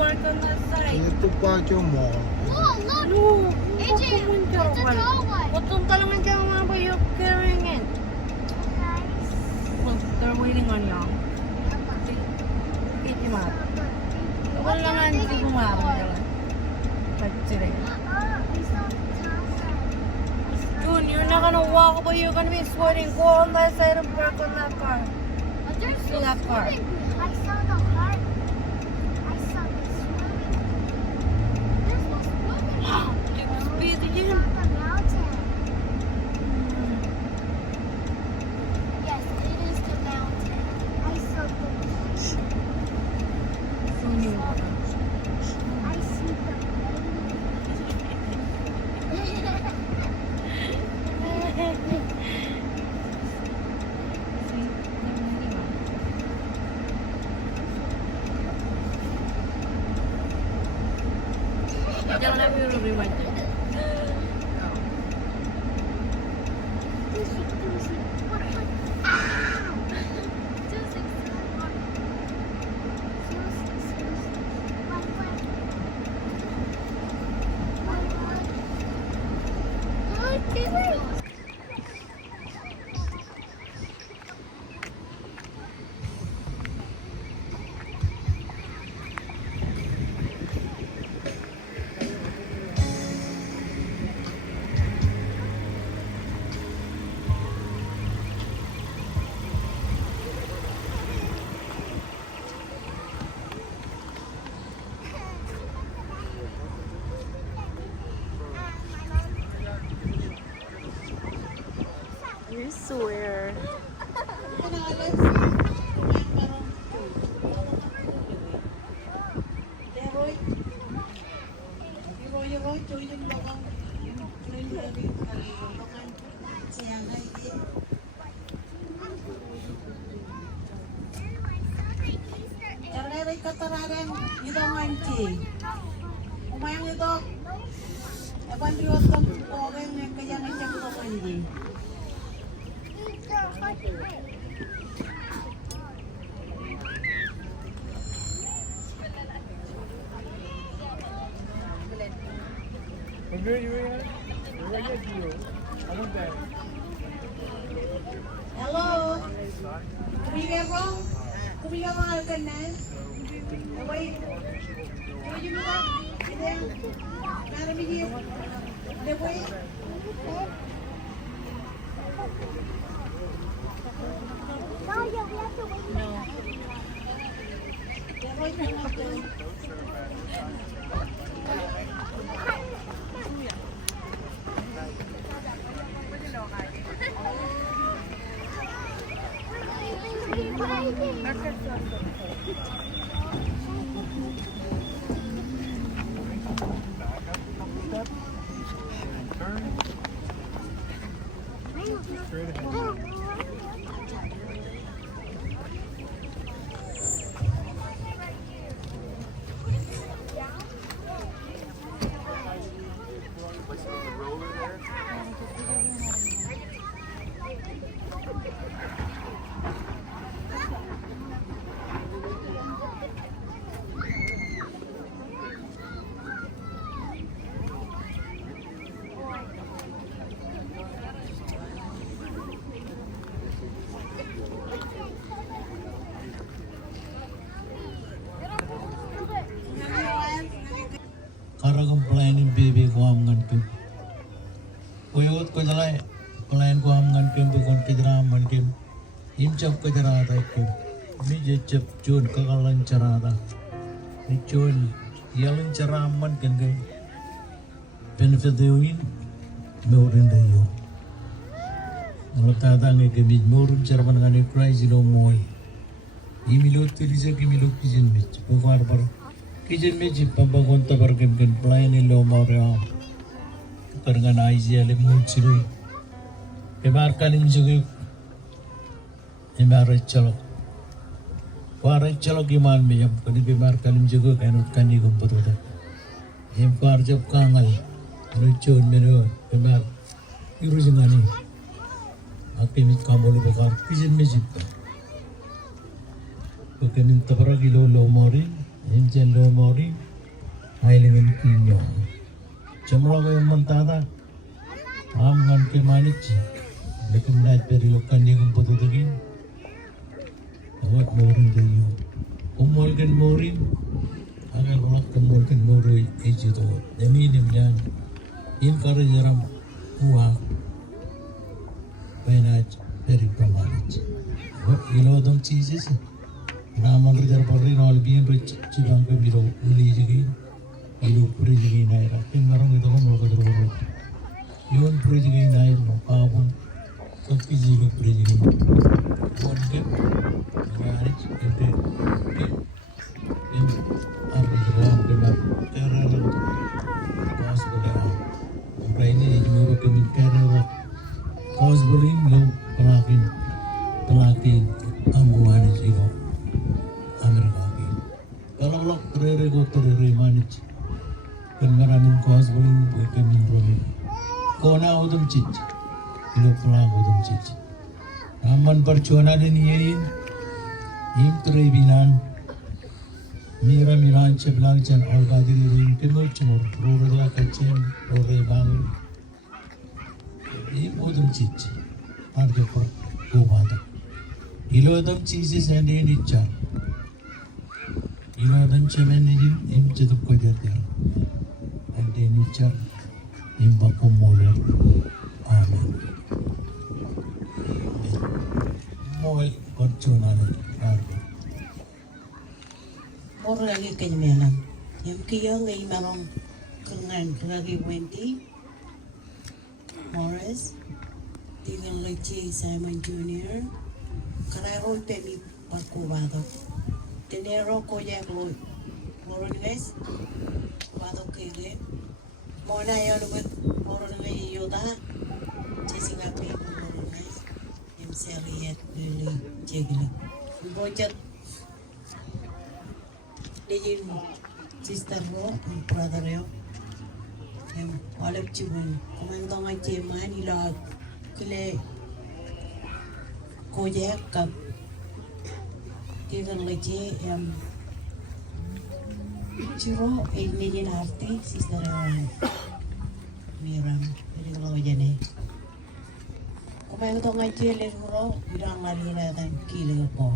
park on that side. You have to park your mall. Oh, look! No, AJ, it's a tall one. Huwag ka naman dyan mga ba you're carrying it. Nice. Look, they're waiting on you. Eat him up. Huwag naman hindi kumarang dyan. Like today. June, you're not gonna walk, but you're gonna be sweating. Go on that side and park on that car. But there's See no that car? swimming pool. I saw the heart. I saw the swimming pool. There's no swimming pool. Speed I again. saw the mountain. Yes, it is the mountain. I saw the mountain. I see the Jangan let me rewind it. You swear. Dari katararan ito manci. Umayang ito. Ewan riwat kang orang yang kaya ngajak ito manci. Hello. Kumiga mo alkan na. Away. Away mo ba? Ide. Naramigi. Deboy. Maya, we have to wait. Deboy ka na to. Karagam pelayanin bebe ko am ngantim. Koyot ko jalai pelayan ko am ngantim bukan kejara mantim. Imcap kejara ada ikim. Mi jecap cun kakalan carada. Mi cun yalan cara aman kan gay. Benefit dewin meurin dayo. Kalau tata ngai ke bij meurin cara pandangan Christ ilo moy. Imilo terisa kimilo kijen bij. Pukar par. Kijen meji pambangun tabar kem pelayan ilo mauream. Karangan aizi ale mulciru. Emar kalim juga. Emar calo. Warai calo giman me jam kani bemar kalim juga kanut kani gumput udah. Em par jab kangal. Rucun menu emar iru jengani. Akimit kamoli bakar kijen meji. Bukanin tabra kilo lo mori. Im cello mori ailingin kinyo. Chamlo ko yung mantada. Am ngan ke manich. Lekin nait peri lokan dia kumputu tagin. Awak morin jayu. Umol kan morin. Agar ulak kumol kan moroi eji to. Demi nimjan. In kare jaram uha. Penach peri pamanich. Awak ilo dong cheeses. Naman rizal parri nolbian rich cibang ke biro uli jegi. Ilu puri jegi naira. Tin marang itu kan mulai terbaru. Yon puri jegi naira no kaabun. Kaki jilu puri jegi. Bonke. Marich ente. Em arri jawab kemat. Kera lalu. Kaos boleh. Apa ini juga kami kera lalu. Kaos boleh lo pelakin. Pelatih ambuan jilu. Amerika ki. Kalau lok terere go terere manich. Kan maraming kaos boleh buat kami boleh. Kona udum cich. Ilo pelang udum cich. Aman percuana din yein. Im terebinan. Mira miran ceblang cen olga diri rin timur cemur. Rura kacen rura bang. Im udum cich. Arde per kubada. Ilo udum cheeses and in itcha. Ilo udum cemen nijin im cetuk ko jati. And in itcha. Im bakum moler. Amen. Moel percuana din. Arde. Moro lagi kenyalan. Yang kaya ngay marong kengan lagi Wendy, Morris, Tinggal Leche Simon Jr. Karero temi parkubado. Tenero koyak lo. Moro guys. Kubado kege. Mona yon with moro ngai yoda. Jessica P. Moro guys. Yang seriet lili jegli. Bojat Dijin sister ro, brother yo. Walap cibun. Komando ngaji mani la kile koje kap Tinggal Leche ciro ini arti sister Miram. Jadi kalau jane. Komando ngaji le ro bidang lari dan kile ko.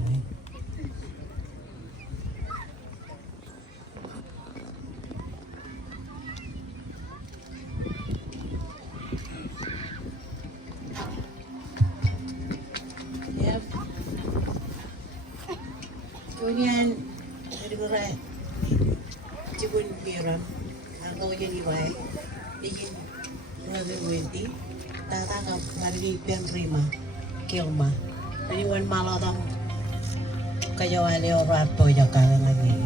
Kemudian ada berat cibun miram atau jadi baik ingin lagi Wendy tata kau hari penerima kelma jadi wan malah tang kajawale orang tu jangan lagi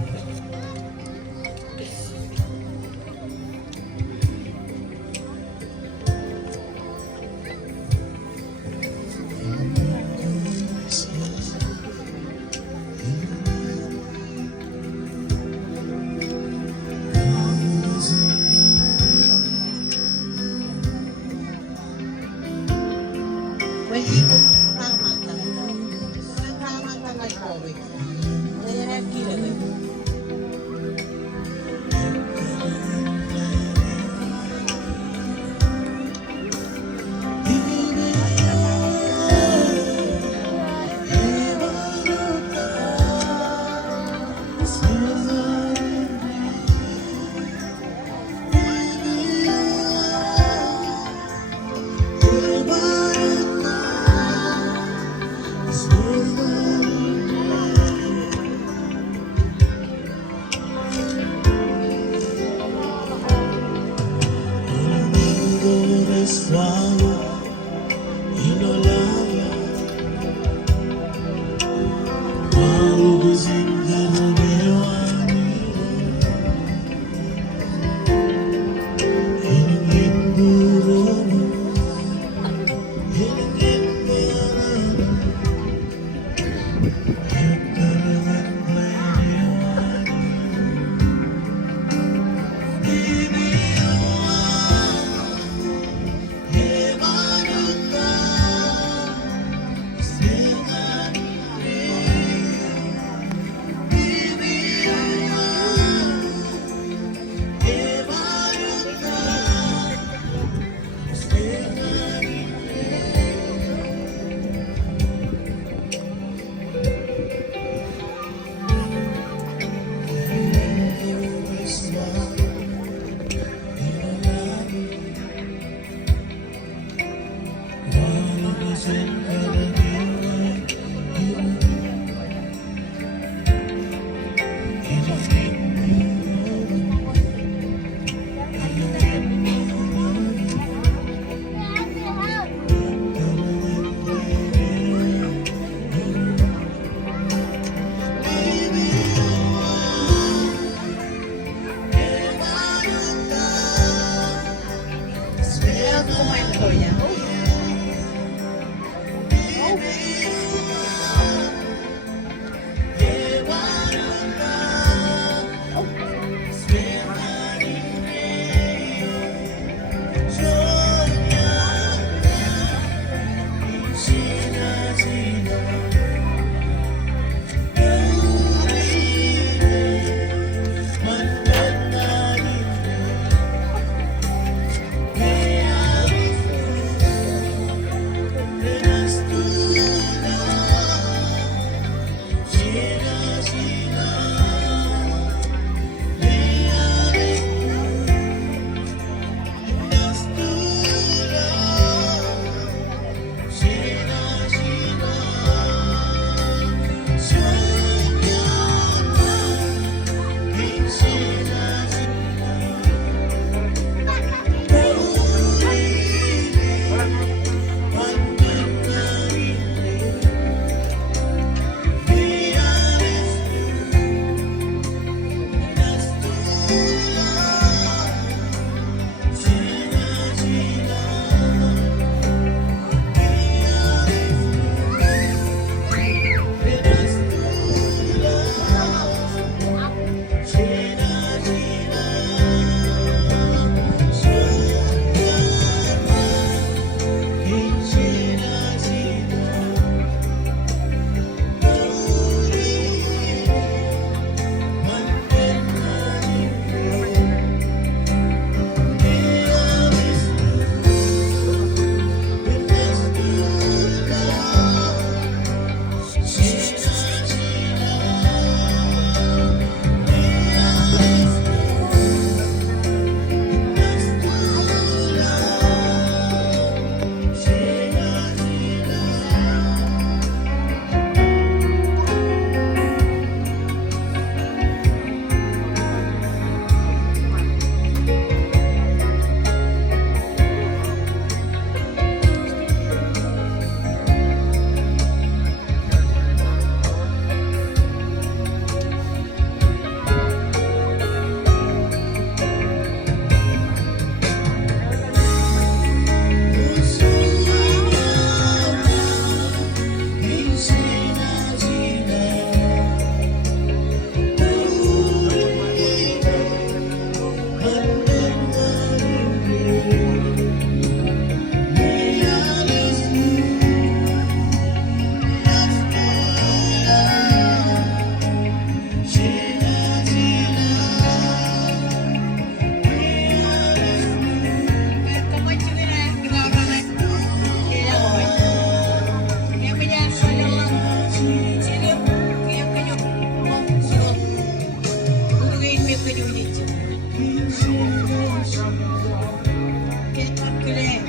Kita kile.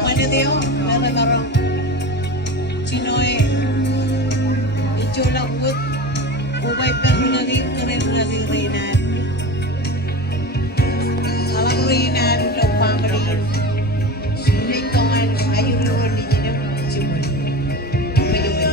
Mana dia? Merah-merah. Cinoy. Ijola wood. Ubay pero naging keren naging Reynan. Alam Reynan lo pamarin. Sinay tongan ayun lo ni niya cimoy. Medyo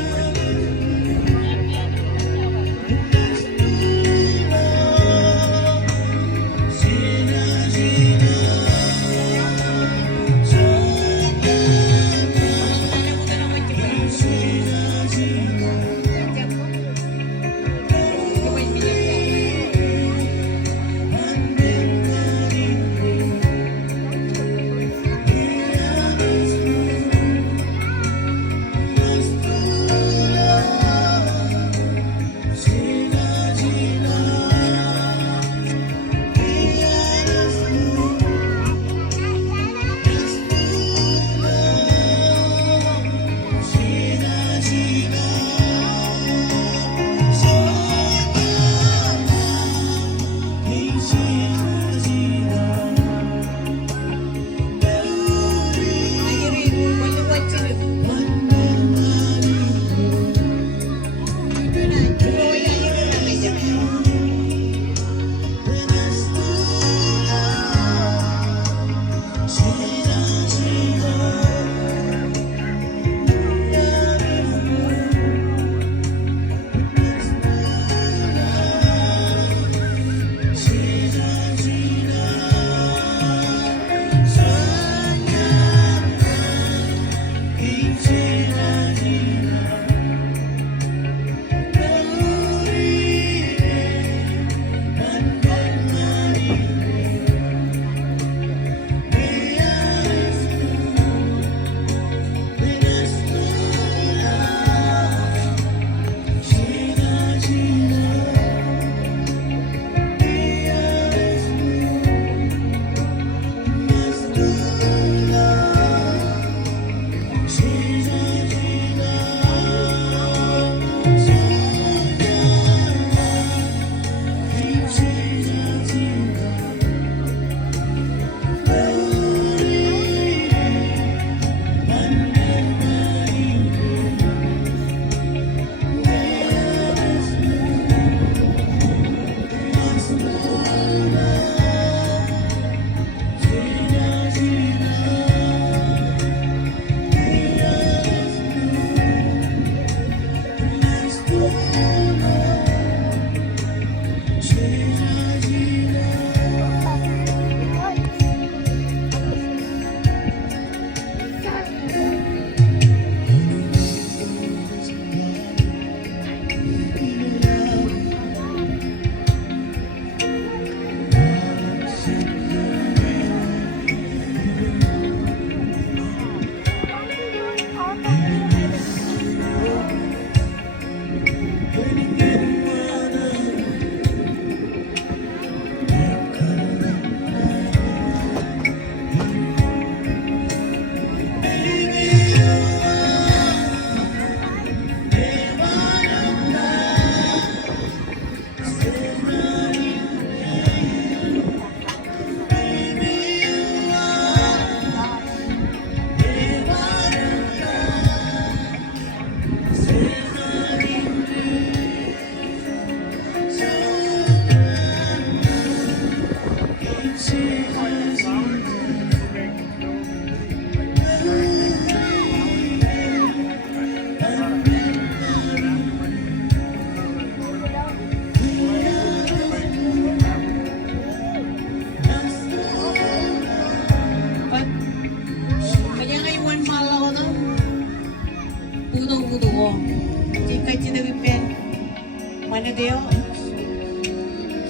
Mana dia?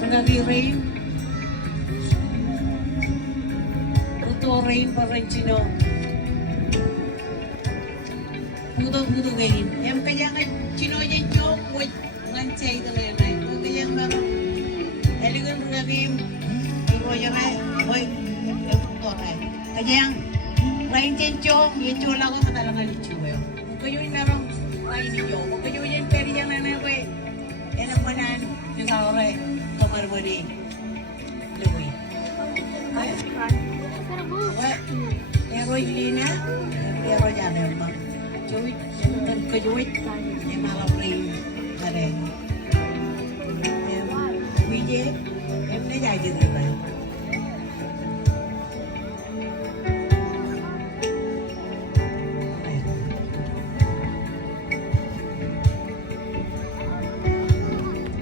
Naging rain. Ito rain parang chino. Puto ngayon. Yang kaya nga chino yung joke with ngancay talaga na. Ito kaya nga eligon naging iwo yung ay boy. Ito ay. Kaya yang rain yung chula ko matalangan licho kayo. Kayo yung narang rain ninyo. Kayo yung peri yang nanay enak manan yung sa ore, tomar body, luwi. Pero Lina, pero jangan bang. Cuit, dan kejuit, yang malam ini ada. Wijay, emne jadi tu.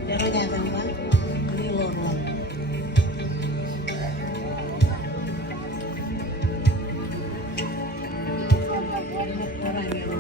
Pero jangan bang, ini lorong. Orang yang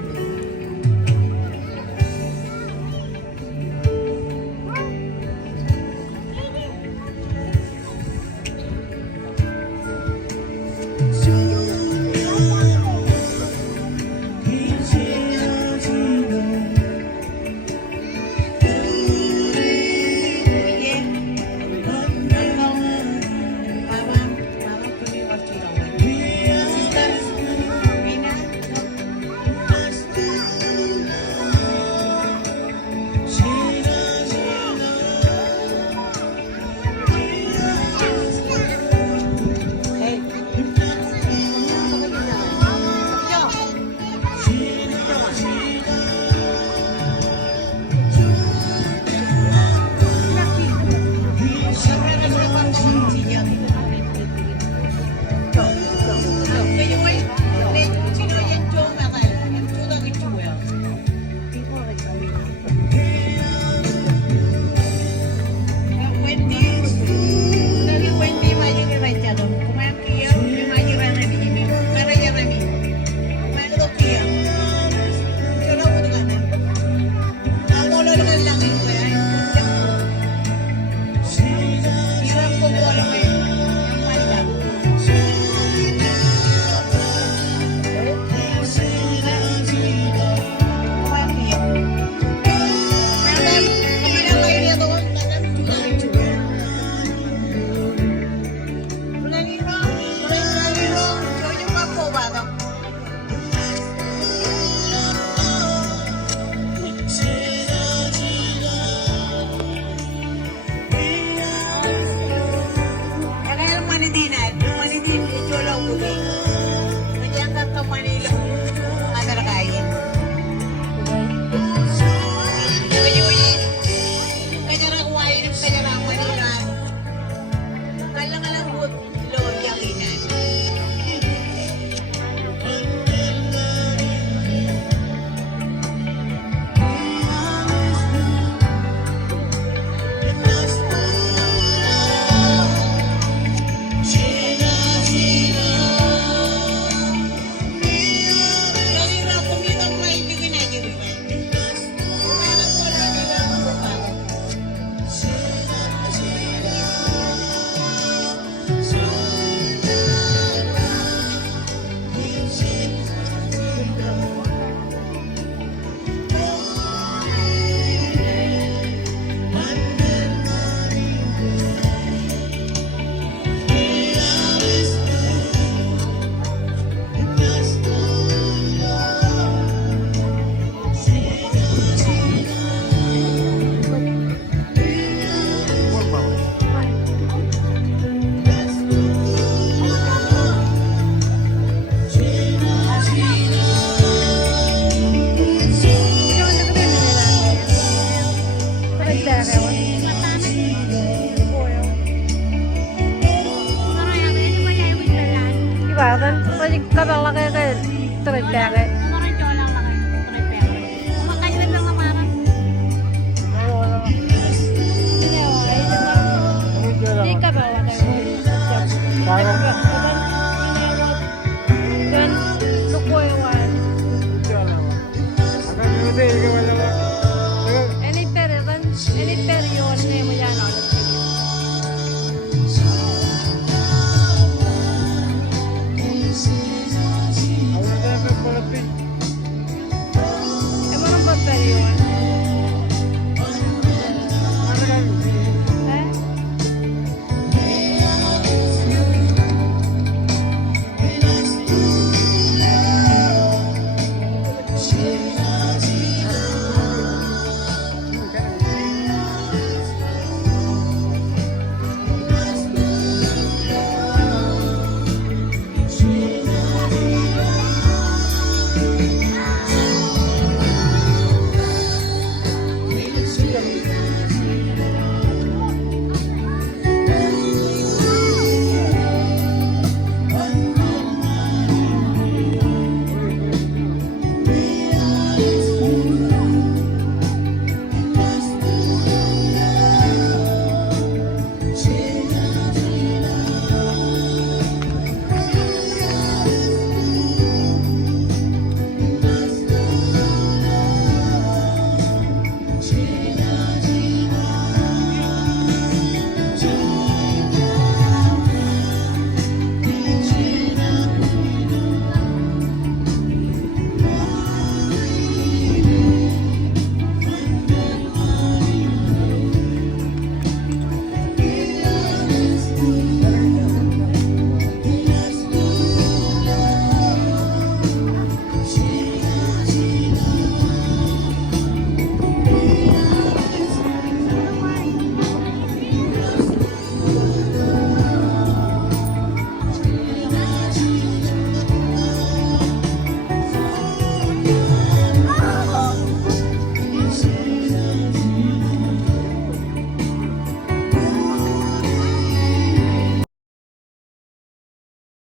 Di ka ba?